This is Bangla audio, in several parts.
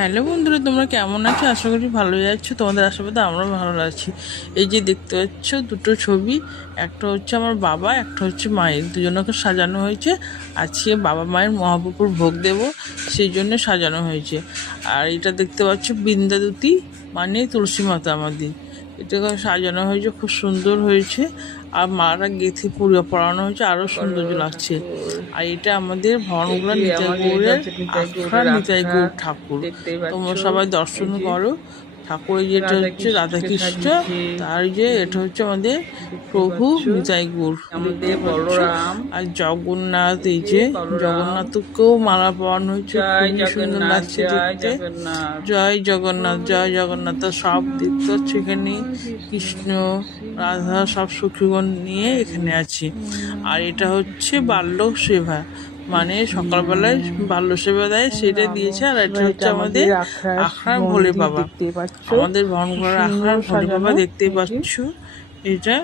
হ্যালো বন্ধুরা, তোমরা কেমন আছো? আশা করি ভালোই আছো। তোমাদের আশীর্বাদে আমরা ভালো আছি। এই যে দেখতে পাচ্ছ দুটো ছবি, একটা হচ্ছে আমার বাবা, একটা হচ্ছে মায়ের, দুজনকে সাজানো হয়েছে। আজকে বাবা মায়ের মহাপ্রভুর ভোগ দেব, সেই জন্য সাজানো হয়েছে। আর এটা দেখতে পাচ্ছ বৃন্দাদুতি, মানে তুলসী মাতা আমাদের, এটাকে সাজানো হয়েছে, খুব সুন্দর হয়েছে। আর মারা গেঁথে পুরো পড়ানো হয়েছে, আরও সৌন্দর্য লাগছে। আর এটা আমাদের ভবনগুলো নিতাই গৌড়ের আখড়া নিতাই গৌড় ঠাকুর। তোমরা সবাই দর্শন করো। ঠাকুরের যেটা হচ্ছে রাধাকৃষ্ণ, তার যে এটা হচ্ছে আমাদের প্রভু নিতাই গৌড় দেখতে পাচ্ছ। আর জগন্নাথ, এই যে জগন্নাথকেও মালা পরানো হয়েছে, খুবই সুন্দর লাগছে দেখতে। জয় জগন্নাথ, জয় জগন্নাথ। সব দেখতে পাচ্ছ এখানে কৃষ্ণ রাধা সব সখীগণ নিয়ে এখানে আছে। আর এটা হচ্ছে বাল্য সেবা, মানে সকালবেলায় বাল্য সেবা দেয়, সেটা দিয়েছে। আর এটা হচ্ছে আমাদের আখড়ার ভোলে বাবা, আমাদের ভবনগড়ের আখড়ার ভোলে বাবা দেখতেই পাচ্ছ এটা।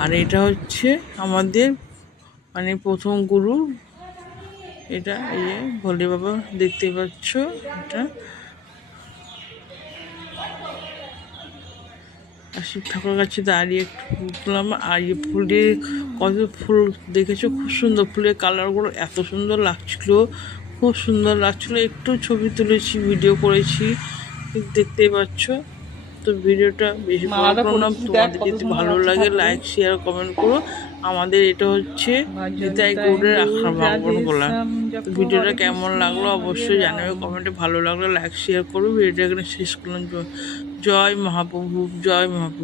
আর এটা হচ্ছে আমাদের মানে প্রথম গুরু, এটা এই যে ভোলে বাবা দেখতে পাচ্ছ। এটা আর শিব ঠাকুরের কাছে দাঁড়িয়ে একটু ফুললাম। আর এই ফুলের কত ফুল দেখেছো, খুব সুন্দর, ফুলের কালারগুলো এত সুন্দর লাগছিল, খুব সুন্দর লাগছিল। একটু ছবি তুলেছি, ভিডিও করেছি, দেখতেই পাচ্ছ। তো ভিডিওটা বেশি বড় করো না, তোমাদের যদি ভালো লাগে লাইক শেয়ার কমেন্ট করো। আমাদের এটা হচ্ছে নিতাই গৌড়ের আখড়া ভবন গোলা। তো ভিডিওটা কেমন লাগলো অবশ্যই জানাবে কমেন্টে, ভালো লাগলে লাইক শেয়ার করো। ভিডিওটা এখানে শেষ করলাম। জয় মহাপ্রভু, জয় মহাপ্রভু।